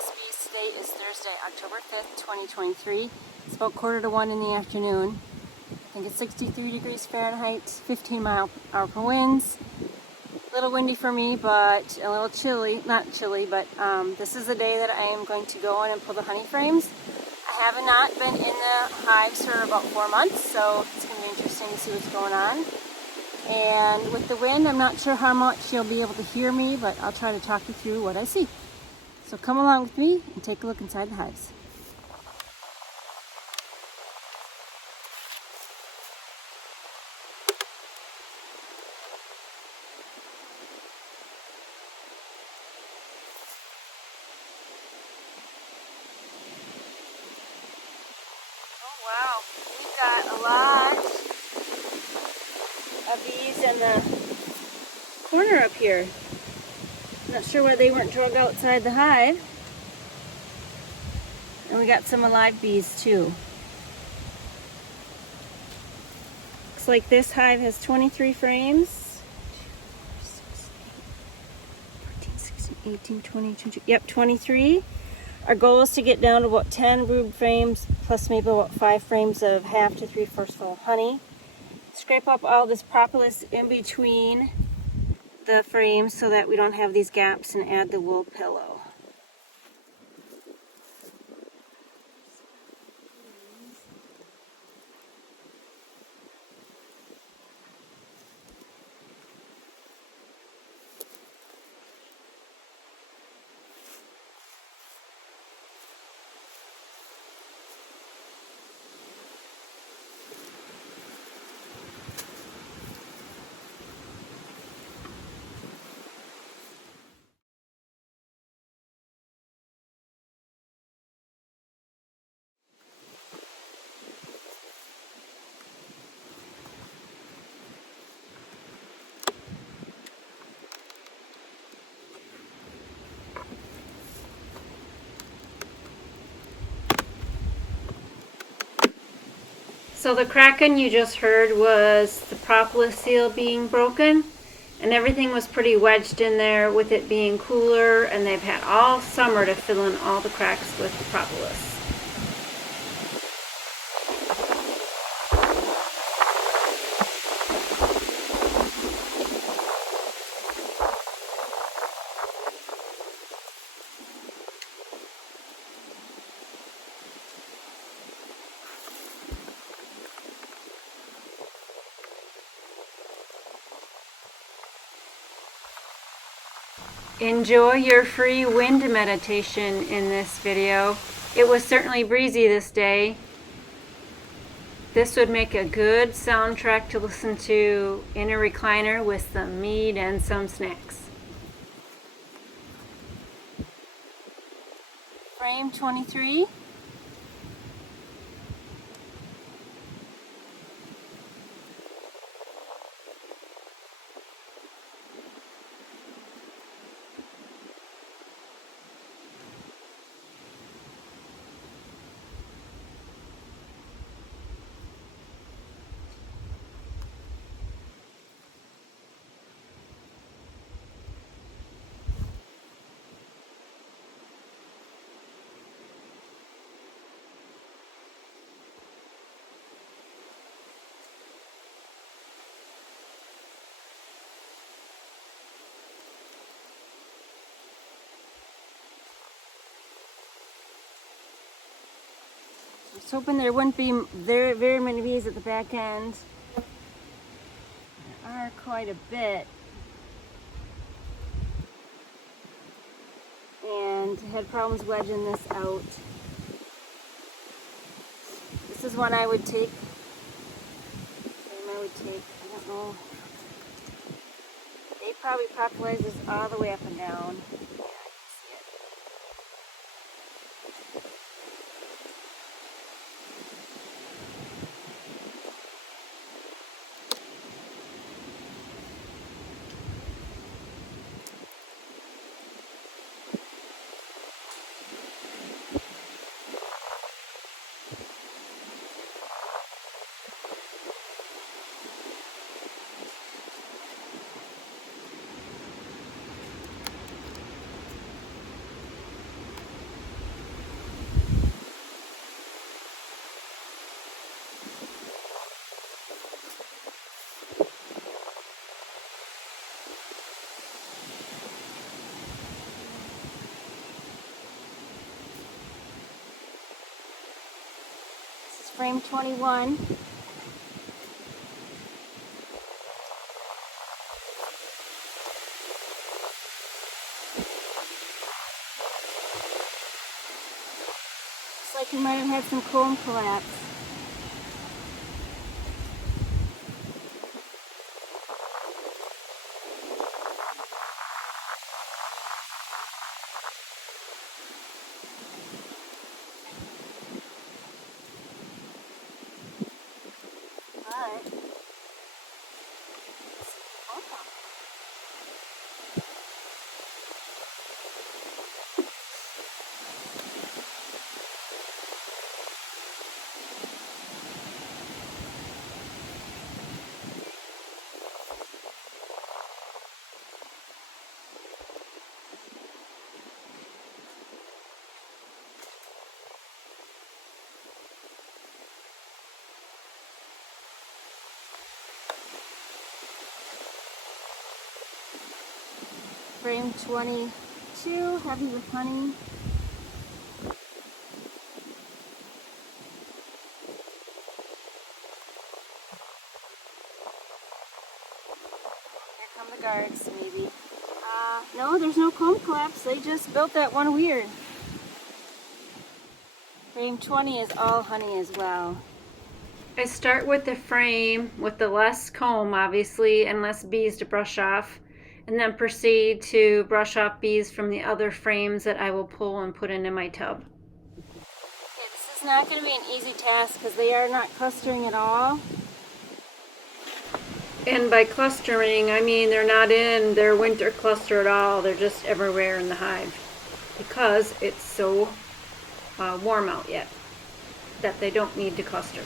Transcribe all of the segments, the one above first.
US Bees. Today is Thursday, October 5th, 2023. It's about 1:45 in the afternoon. I think it's 63 degrees Fahrenheit, 15 mile per hour winds. A little windy for me, but a little chilly. Not chilly, but this is the day that I am going to go in and pull the honey frames. I have not been in the hives for about 4 months, so it's going to be interesting to see what's going on. And with the wind, I'm not sure how much you'll be able to hear me, but I'll try to talk you through what I see. So come along with me and take a look inside the hives. Oh wow, we've got a lot of bees in the corner up here. Not sure why they weren't drug outside the hive. And we got some alive bees too. Looks like this hive has 23 frames. 14, 16, 18, 20, 22. Yep, 23. Our goal is to get down to about 10 brood frames, plus maybe about 5 frames of half to 3/4 full of honey. Scrape up all this propolis in between the frames so that we don't have these gaps, and add the wool pillow. So the cracking you just heard was the propolis seal being broken, and everything was pretty wedged in there with it being cooler, and they've had all summer to fill in all the cracks with the propolis. Enjoy your free wind meditation in this video. It was certainly breezy this day. This would make a good soundtrack to listen to in a recliner with some mead and some snacks. Frame 23. I was hoping there wouldn't be very many bees at the back end. There are quite a bit. And had problems wedging this out. This is one I would take. I don't know. They probably populate this all the way up and down. Yeah, I can see it. frame 21. Looks like we might have had some comb collapse. Alright. Frame 22, heavy with honey. Here come the guards, maybe. No, there's no comb collapse. They just built that one weird. Frame 20 is all honey as well. I start with the frame with the less comb, obviously, and less bees to brush off, and then proceed to brush off bees from the other frames that I will pull and put into my tub. Okay, this is not going to be an easy task because they are not clustering at all. And by clustering, I mean they're not in their winter cluster at all. They're just everywhere in the hive because it's so warm out yet that they don't need to cluster.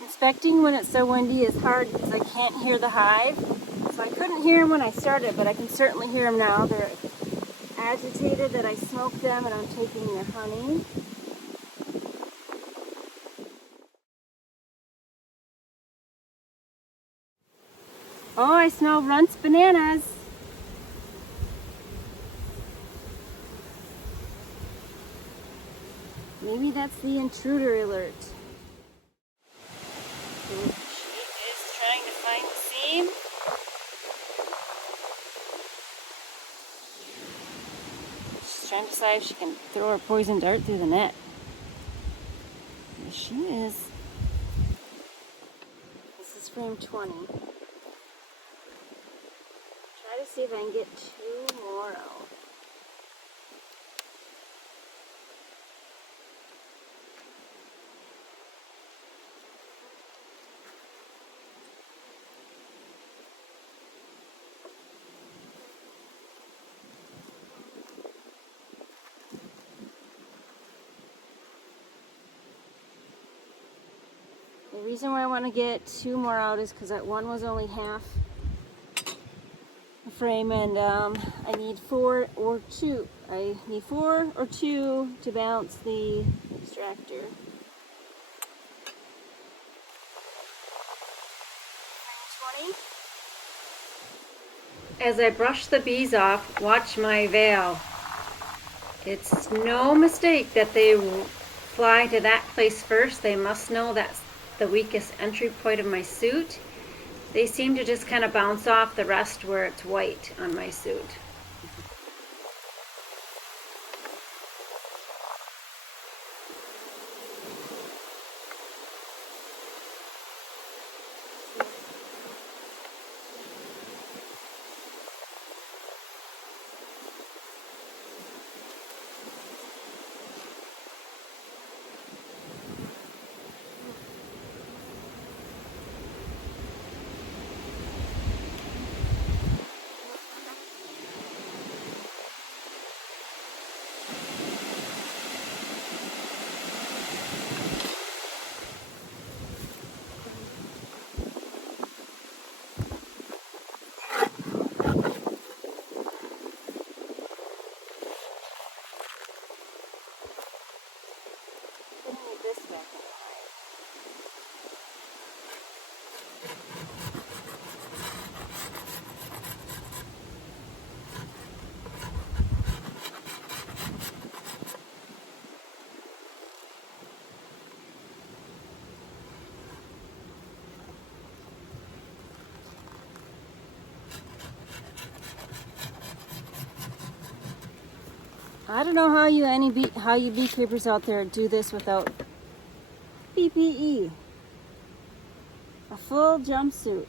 Inspecting when it's so windy is hard because I can't hear the hive. So I couldn't hear them when I started, but I can certainly hear them now. They're agitated that I smoked them and I'm taking their honey. Oh, I smell Runt's bananas. Maybe that's the intruder alert. She is trying to find the seam. She's trying to decide if she can throw her poison dart through the net. Yes, she is. This is frame 20. Try to see if I can get 2 more out. The reason why I want to get 2 more out is because that one was only half a frame, and I need 4 or 2. I need 4 or 2 to balance the extractor. Frame 20. As I brush the bees off, watch my veil. It's no mistake that they fly to that place first. They must know that's the weakest entry point of my suit. They seem to just kind of bounce off the rest where it's white on my suit. This back in the hive. I don't know how you beekeepers out there do this without PPE, a full jumpsuit.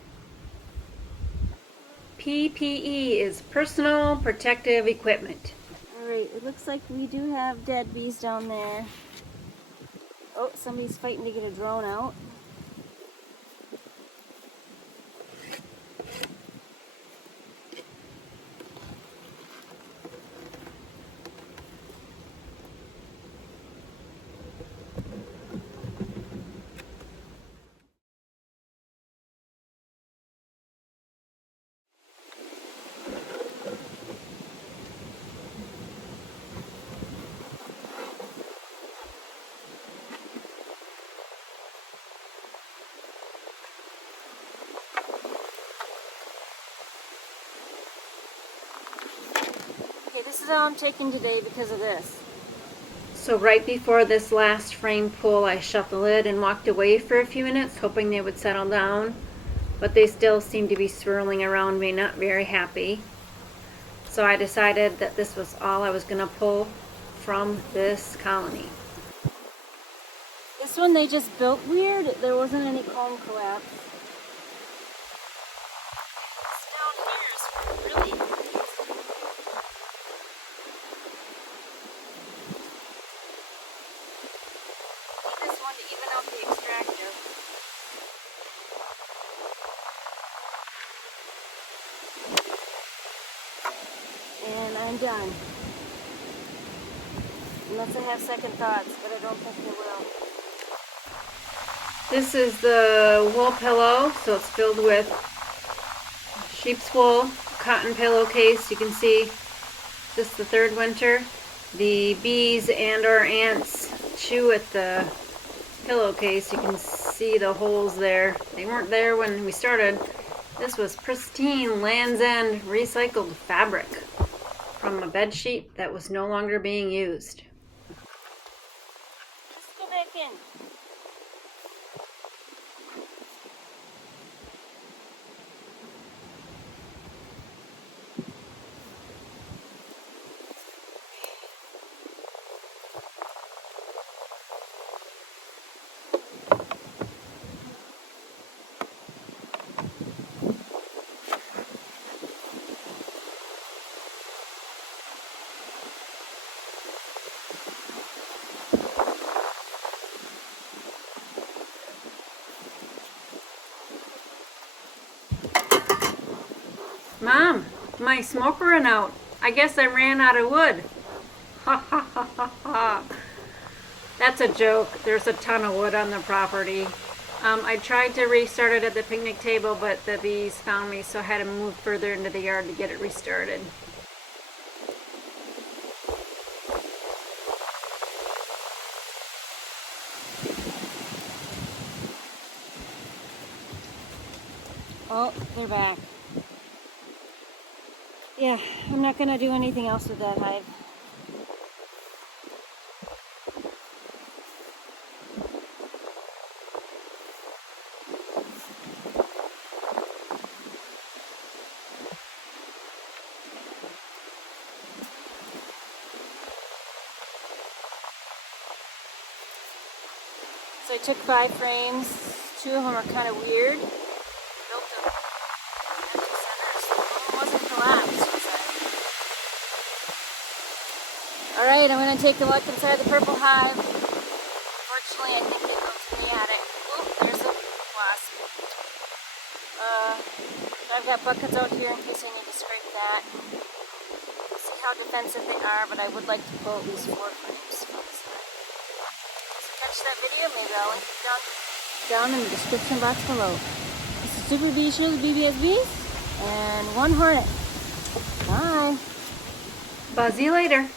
PPE is personal protective equipment. Alright, it looks like we do have dead bees down there. Oh, somebody's fighting to get a drone out. This is all I'm taking today because of this. So right before this last frame pull, I shut the lid and walked away for a few minutes, hoping they would settle down. But they still seem to be swirling around me, not very happy. So I decided that this was all I was going to pull from this colony. This one they just built weird. There wasn't any comb collapse. This down here is really... to even out the extractor. And I'm done. Unless I have second thoughts, but I don't think I will. This is the wool pillow, so it's filled with sheep's wool, cotton pillowcase. You can see this is the 3rd winter. The bees and our ants chew at the pillowcase. You can see the holes there. They weren't there when we started. This was pristine Land's End recycled fabric from a bed sheet that was no longer being used. Let's go back in. Mom, my smoke ran out. I guess I ran out of wood. Ha ha ha ha ha. That's a joke. There's a ton of wood on the property. I tried to restart it at the picnic table, but the bees found me, so I had to move further into the yard to get it restarted. Oh, they're back. Yeah, I'm not going to do anything else with that hive. So I took 5 frames. 2 of them are kind of weird. Built them empty centers. One wasn't collapsed. Alright, I'm going to take a look inside the purple hive. Unfortunately, I think it goes in the attic. Oop, there's a wasp. I've got buckets out here in case I need to scrape that. See how defensive they are, but I would like to pull at least 4 frames from this hive. So catch that video, maybe I'll link it down in the description box below. This is Super Bee Shirley BBSB and 1 hornet. Bye. Buzz you later.